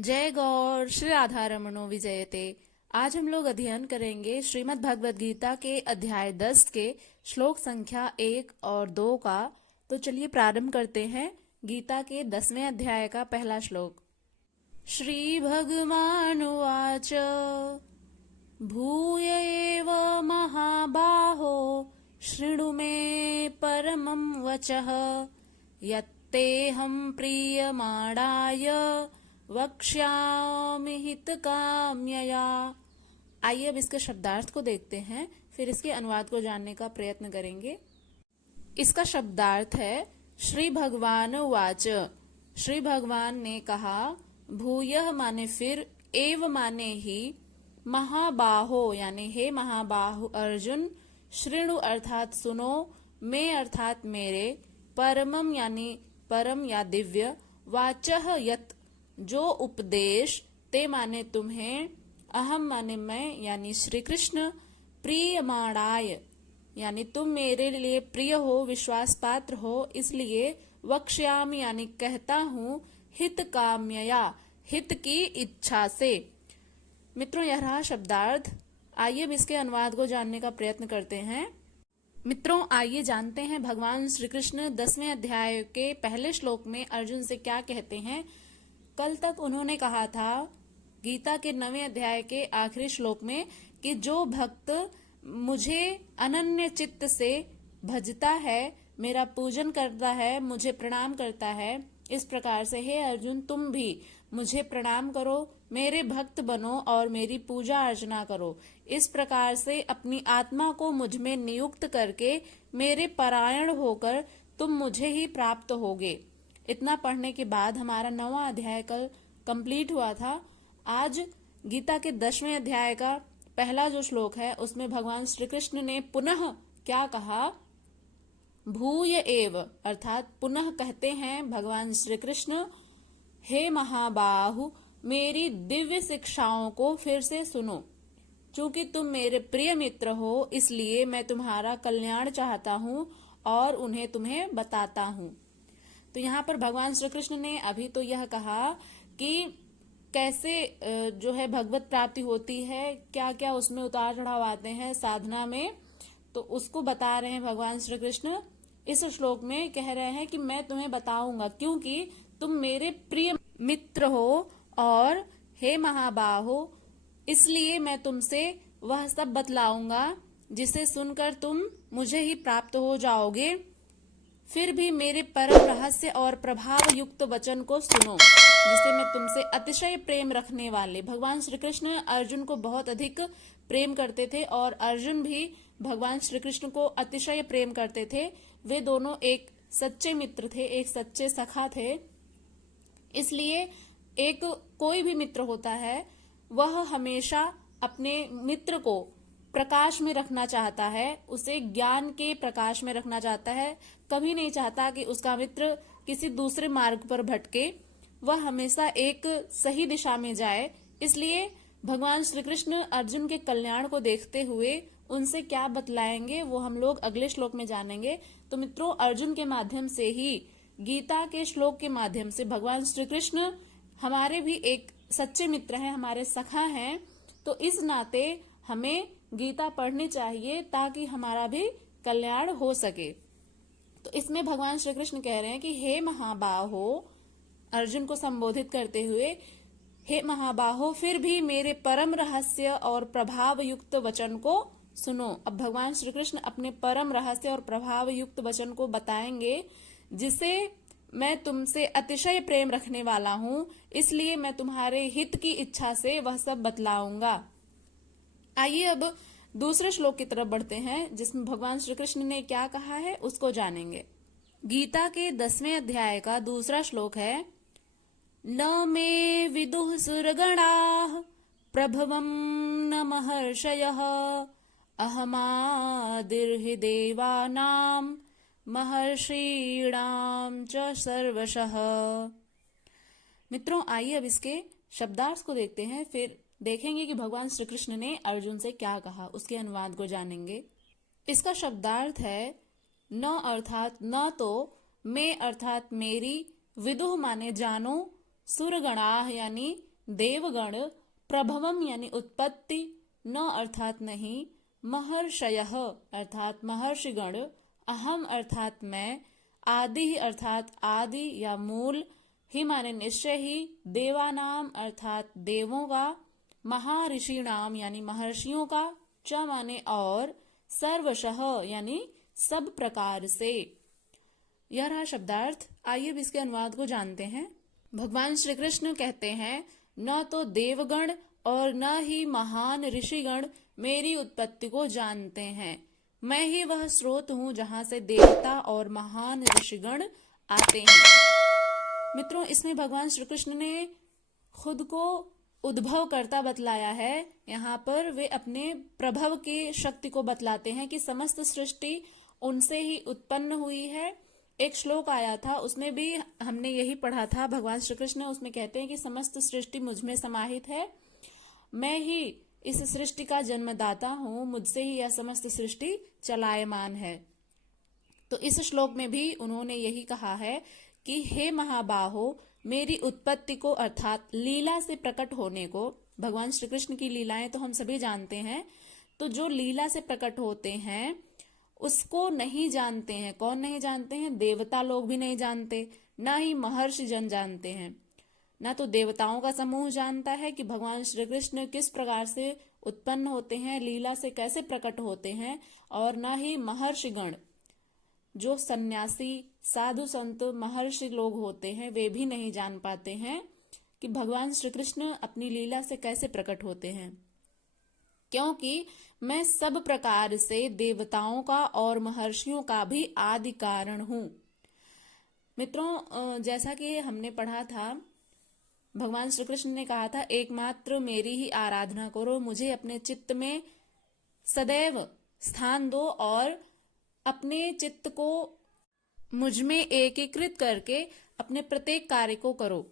जय गौर श्री राधा रमणो विजयते। आज हम लोग अध्ययन करेंगे श्रीमद् भगवद गीता के अध्याय 10 के श्लोक संख्या 1 और 2 का। तो चलिए प्रारंभ करते हैं गीता के 10वें अध्याय का पहला श्लोक। श्री भगवानुवाच भूय एव महाबाहो शृणु मे परमं वचः यत्तेऽहं प्रीयमाणाय वक्ष्यामि हितकाम्यया। आइए अब इसके शब्दार्थ को देखते हैं, फिर इसके अनुवाद को जानने का प्रयत्न करेंगे। इसका शब्दार्थ है श्री भगवान उवाच। श्री भगवान ने कहा, भूयः माने फिर, एव माने ही, महाबाहो यानी हे महाबाहु अर्जुन, शृणु अर्थात सुनो, मे अर्थात मेरे, परमम यानी परम या दिव्य, वाचः यत जो उपदेश, ते माने तुम्हें, अहम माने मैं यानी श्री कृष्ण, प्रियमाणाय यानी तुम मेरे लिए प्रिय हो, विश्वास पात्र हो, इसलिए वक्ष्यामि यानी कहता हूँ, हित काम्यया हित की इच्छा से। मित्रों, यह रहा शब्दार्थ। आइए अब इसके अनुवाद को जानने का प्रयत्न करते हैं। मित्रों, आइए जानते हैं भगवान श्री कृष्ण 10वें अध्याय के पहले श्लोक में अर्जुन से क्या कहते हैं। कल तक उन्होंने कहा था गीता के 9वें अध्याय के आखिरी श्लोक में कि जो भक्त मुझे अनन्य चित्त से भजता है, मेरा पूजन करता है, मुझे प्रणाम करता है, इस प्रकार से हे अर्जुन तुम भी मुझे प्रणाम करो, मेरे भक्त बनो और मेरी पूजा अर्चना करो। इस प्रकार से अपनी आत्मा को मुझ में नियुक्त करके मेरे परायण होकर तुम मुझे ही प्राप्त होगे। इतना पढ़ने के बाद हमारा 9वां अध्याय कल कंप्लीट हुआ था। आज गीता के 10वें अध्याय का पहला जो श्लोक है उसमें भगवान श्री कृष्ण ने पुनः क्या कहा, भूय एव अर्थात पुनः कहते हैं भगवान श्री कृष्ण, हे महाबाहु मेरी दिव्य शिक्षाओं को फिर से सुनो। चूंकि तुम मेरे प्रिय मित्र हो, इसलिए मैं तुम्हारा कल्याण चाहता हूँ और उन्हें तुम्हें बताता हूँ। तो यहाँ पर भगवान श्री कृष्ण ने अभी तो यह कहा कि कैसे जो है भगवत प्राप्ति होती है, क्या क्या उसमें उतार चढ़ाव आते हैं साधना में, तो उसको बता रहे हैं भगवान श्री कृष्ण। इस श्लोक में कह रहे हैं कि मैं तुम्हें बताऊंगा, क्योंकि तुम मेरे प्रिय मित्र हो और हे महाबाहो, इसलिए मैं तुमसे वह सब बतलाऊंगा जिसे सुनकर तुम मुझे ही प्राप्त हो जाओगे। फिर भी मेरे परम रहस्य और प्रभाव युक्त वचन को सुनो, जिसे मैं तुमसे अतिशय प्रेम रखने वाले। भगवान श्री कृष्ण अर्जुन को बहुत अधिक प्रेम करते थे और अर्जुन भी भगवान श्री कृष्ण को अतिशय प्रेम करते थे। वे दोनों एक सच्चे मित्र थे, एक सच्चे सखा थे। इसलिए एक कोई भी मित्र होता है वह हमेशा अपने मित्र को प्रकाश में रखना चाहता है, उसे ज्ञान के प्रकाश में रखना चाहता है। कभी नहीं चाहता कि उसका मित्र किसी दूसरे मार्ग पर भटके, वह हमेशा एक सही दिशा में जाए। इसलिए भगवान श्री कृष्ण अर्जुन के कल्याण को देखते हुए उनसे क्या बतलाएंगे वो हम लोग अगले श्लोक में जानेंगे। तो मित्रों, अर्जुन के माध्यम से ही, गीता के श्लोक के माध्यम से भगवान श्री कृष्ण हमारे भी एक सच्चे मित्र हैं, हमारे सखा हैं। तो इस नाते हमें गीता पढ़नी चाहिए ताकि हमारा भी कल्याण हो सके। तो इसमें भगवान श्री कृष्ण कह रहे हैं कि हे महाबाहो, अर्जुन को संबोधित करते हुए, हे महाबाहो फिर भी मेरे परम रहस्य और प्रभाव युक्त वचन को सुनो। अब भगवान श्री कृष्ण अपने परम रहस्य और प्रभाव युक्त वचन को बताएंगे, जिसे मैं तुमसे अतिशय प्रेम रखने वाला हूँ, इसलिए मैं तुम्हारे हित की इच्छा से वह सब बतलाऊंगा। आइए अब दूसरे श्लोक की तरफ बढ़ते हैं, जिसमें भगवान श्री कृष्ण ने क्या कहा है उसको जानेंगे। गीता के 10वें अध्याय का दूसरा श्लोक है, न मे विदुः सुरगणाः प्रभवं न महर्षयः अहमादिर्हि देवानां महर्षीणां च सर्वशः। मित्रों, आइए अब इसके शब्दार्थ को देखते हैं, फिर देखेंगे कि भगवान श्री कृष्ण ने अर्जुन से क्या कहा, उसके अनुवाद को जानेंगे। इसका शब्दार्थ है, न अर्थात न तो, मैं अर्थात मेरी, विदुह माने जानो, सुरगणाह यानी देवगण, प्रभवम यानी उत्पत्ति, न अर्थात नहीं, महर्षयः अर्थात महर्षिगण, अहम अर्थात मैं, आदि अर्थात आदि या मूल, ही माने निश्चय ही, देवानाम अर्थात देवों का, महर्षिणाम यानी महर्षियों का, च माने और, सर्वशः यानी सब प्रकार से। यह रहा शब्दार्थ। आइए अब इसके अनुवाद को जानते हैं। भगवान श्री कृष्ण कहते हैं, न तो देवगण और न ही महान ऋषिगण मेरी उत्पत्ति को जानते हैं। मैं ही वह स्रोत हूँ जहाँ से देवता और महान ऋषिगण आते हैं। मित्रों, इसमें भगवान श्री कृष्ण ने खुद को उद्भव करता बतलाया है। यहाँ पर वे अपने प्रभव की शक्ति को बतलाते हैं कि समस्त सृष्टि उनसे ही उत्पन्न हुई है। एक श्लोक आया था, उसमें भी हमने यही पढ़ा था। भगवान श्री कृष्ण उसमें कहते हैं कि समस्त सृष्टि मुझ में समाहित है, मैं ही इस सृष्टि का जन्मदाता हूँ, मुझसे ही यह समस्त सृष्टि चलायमान है। तो इस श्लोक में भी उन्होंने यही कहा है कि हे महाबाहो, मेरी उत्पत्ति को अर्थात लीला से प्रकट होने को, भगवान श्री कृष्ण की लीलाएं तो हम सभी जानते हैं, तो जो लीला से प्रकट होते हैं उसको नहीं जानते हैं। कौन नहीं जानते हैं? देवता लोग भी नहीं जानते, ना ही महर्षि जन जानते हैं। ना तो देवताओं का समूह जानता है कि भगवान श्री कृष्ण किस प्रकार से उत्पन्न होते हैं, लीला से कैसे प्रकट होते हैं, और ना ही महर्षिगण जो सन्यासी साधु संत महर्षि लोग होते हैं वे भी नहीं जान पाते हैं कि भगवान श्री कृष्ण अपनी लीला से कैसे प्रकट होते हैं, क्योंकि मैं सब प्रकार से देवताओं का और महर्षियों का भी आदि कारण हूं। मित्रों, जैसा कि हमने पढ़ा था, भगवान श्री कृष्ण ने कहा था, एकमात्र मेरी ही आराधना करो, मुझे अपने चित्त में सदैव स्थान दो और अपने चित्त को मुझ में एकीकृत करके अपने प्रत्येक कार्य को करो।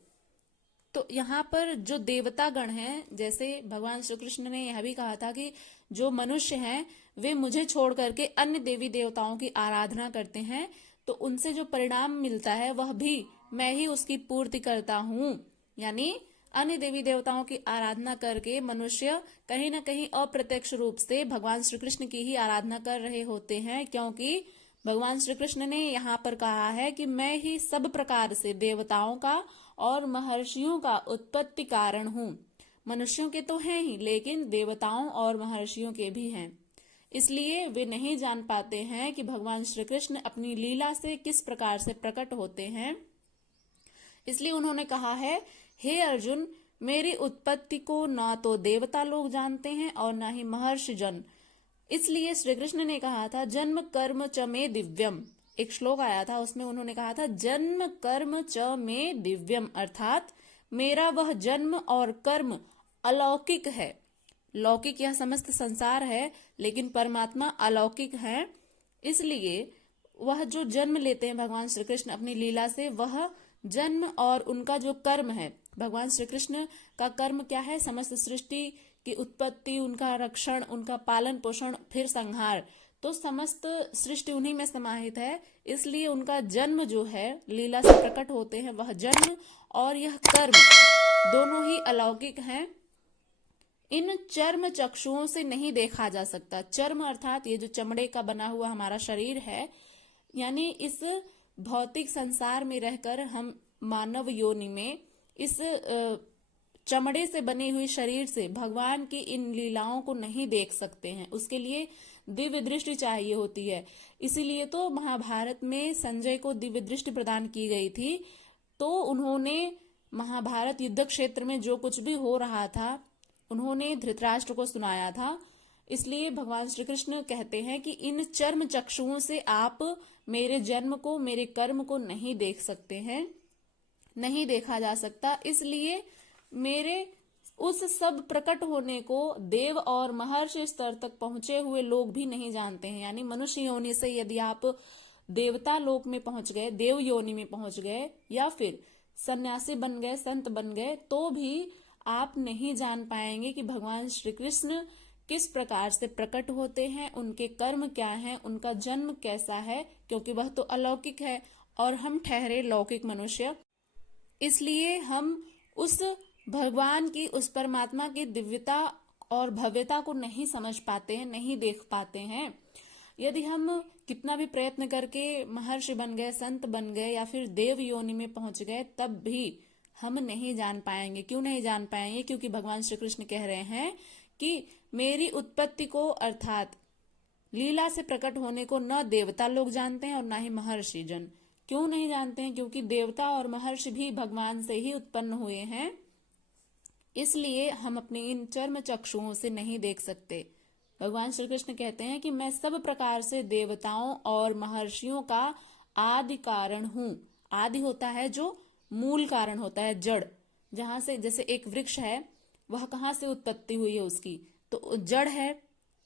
तो यहाँ पर जो देवता गण हैं, जैसे भगवान श्री कृष्ण ने यह भी कहा था कि जो मनुष्य हैं वे मुझे छोड़ करके अन्य देवी देवताओं की आराधना करते हैं, तो उनसे जो परिणाम मिलता है वह भी मैं ही उसकी पूर्ति करता हूँ। यानी अन्य देवी देवताओं की आराधना करके मनुष्य कहीं ना कहीं अप्रत्यक्ष रूप से भगवान श्री कृष्ण की ही आराधना कर रहे होते हैं, क्योंकि भगवान श्री कृष्ण ने यहाँ पर कहा है कि मैं ही सब प्रकार से देवताओं का और महर्षियों का उत्पत्ति कारण हूँ। मनुष्यों के तो हैं ही, लेकिन देवताओं और महर्षियों के भी हैं। इसलिए वे नहीं जान पाते हैं कि भगवान श्री कृष्ण अपनी लीला से किस प्रकार से प्रकट होते हैं। इसलिए उन्होंने कहा है, हे अर्जुन, मेरी उत्पत्ति को ना तो देवता लोग जानते हैं और ना ही महर्षि जन। इसलिए श्री कृष्ण ने कहा था, जन्म कर्म च में दिव्यम। एक श्लोक आया था, उसमें उन्होंने कहा था, जन्म कर्म च में दिव्यम, अर्थात मेरा वह जन्म और कर्म अलौकिक है। लौकिक यह समस्त संसार है, लेकिन परमात्मा अलौकिक है। इसलिए वह जो जन्म लेते हैं भगवान श्री कृष्ण अपनी लीला से, वह जन्म और उनका जो कर्म है, भगवान श्री कृष्ण का कर्म क्या है? समस्त सृष्टि की उत्पत्ति, उनका रक्षण, उनका पालन पोषण, फिर संहार, तो समस्त सृष्टि उन्हीं में समाहित है। इसलिए उनका जन्म जो है, लीला से प्रकट होते हैं, वह जन्म और यह कर्म दोनों ही अलौकिक हैं। इन चर्म चक्षुओं से नहीं देखा जा सकता। चर्म अर्थात ये जो चमड़े का बना हुआ हमारा शरीर है, यानी इस भौतिक संसार में रहकर हम मानव योनि में इस चमड़े से बनी हुई शरीर से भगवान की इन लीलाओं को नहीं देख सकते हैं। उसके लिए दिव्य दृष्टि चाहिए होती है। इसीलिए तो महाभारत में संजय को दिव्य दृष्टि प्रदान की गई थी। तो उन्होंने महाभारत युद्ध क्षेत्र में जो कुछ भी हो रहा था, उन्होंने धृतराष्ट्र को सुनाया था। इसलिए भगवान श्री कृष्ण कहते हैं कि इन चर्म चक्षुओं से आप मेरे जन्म को, मेरे कर्म को नहीं देख सकते हैं, नहीं देखा जा सकता। इसलिए मेरे उस सब प्रकट होने को देव और महर्षि स्तर तक पहुंचे हुए लोग भी नहीं जानते हैं। यानी मनुष्य योनि से यदि आप देवता लोक में पहुंच गए, देव योनि में पहुंच गए, या फिर सन्यासी बन गए, संत बन गए, तो भी आप नहीं जान पाएंगे कि भगवान श्री कृष्ण किस प्रकार से प्रकट होते हैं, उनके कर्म क्या हैं, उनका जन्म कैसा है, क्योंकि वह तो अलौकिक है और हम ठहरे लौकिक मनुष्य। इसलिए हम उस भगवान की, उस परमात्मा की दिव्यता और भव्यता को नहीं समझ पाते हैं, नहीं देख पाते हैं। यदि हम कितना भी प्रयत्न करके महर्षि बन गए, संत बन गए या फिर देव योनि में पहुंच गए, तब भी हम नहीं जान पाएंगे। क्यों नहीं जान पाएंगे? क्योंकि भगवान श्री कृष्ण कह रहे हैं कि मेरी उत्पत्ति को, अर्थात लीला से प्रकट होने को, न देवता लोग जानते हैं और न ही महर्षि जन। क्यों नहीं जानते हैं? क्योंकि देवता और महर्षि भी भगवान से ही उत्पन्न हुए हैं, इसलिए हम अपने इन चर्म चक्षुओं से नहीं देख सकते। भगवान श्री कृष्ण कहते हैं कि मैं सब प्रकार से देवताओं और महर्षियों का आदि कारण हूं। आदि होता है जो मूल कारण होता है, जड़, जहां से, जैसे एक वृक्ष है, वह कहाँ से उत्पत्ति हुई है उसकी, तो जड़ है।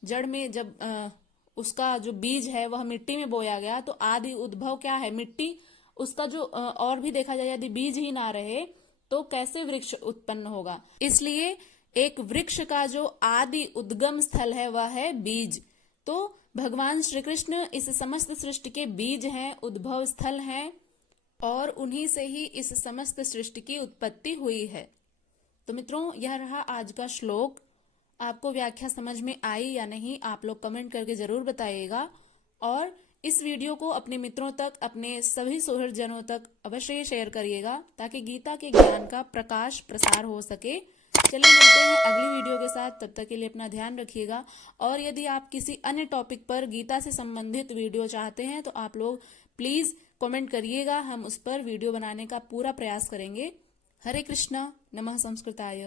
जड़ में जब उसका जो बीज है वह मिट्टी में बोया गया, तो आदि उद्भव क्या है? मिट्टी। उसका जो और भी देखा जाए, यदि बीज ही ना रहे तो कैसे वृक्ष उत्पन्न होगा? इसलिए एक वृक्ष का जो आदि उद्गम स्थल है वह है बीज। तो भगवान श्री कृष्ण इस समस्त सृष्टि के बीज हैं, उद्भव स्थल हैं, और उन्हीं से ही इस समस्त सृष्टि की उत्पत्ति हुई है। तो मित्रों, यह रहा आज का श्लोक। आपको व्याख्या समझ में आई या नहीं, आप लोग कमेंट करके जरूर बताइएगा। और इस वीडियो को अपने मित्रों तक, अपने सभी सुहृदजनों तक अवश्य शेयर करिएगा, ताकि गीता के ज्ञान का प्रकाश प्रसार हो सके। चलिए मिलते हैं अगली वीडियो के साथ, तब तक के लिए अपना ध्यान रखिएगा। और यदि आप किसी अन्य टॉपिक पर गीता से संबंधित वीडियो चाहते हैं तो आप लोग प्लीज कमेंट करिएगा, हम उस पर वीडियो बनाने का पूरा प्रयास करेंगे। हरे कृष्णा, नमः संस्कृताय।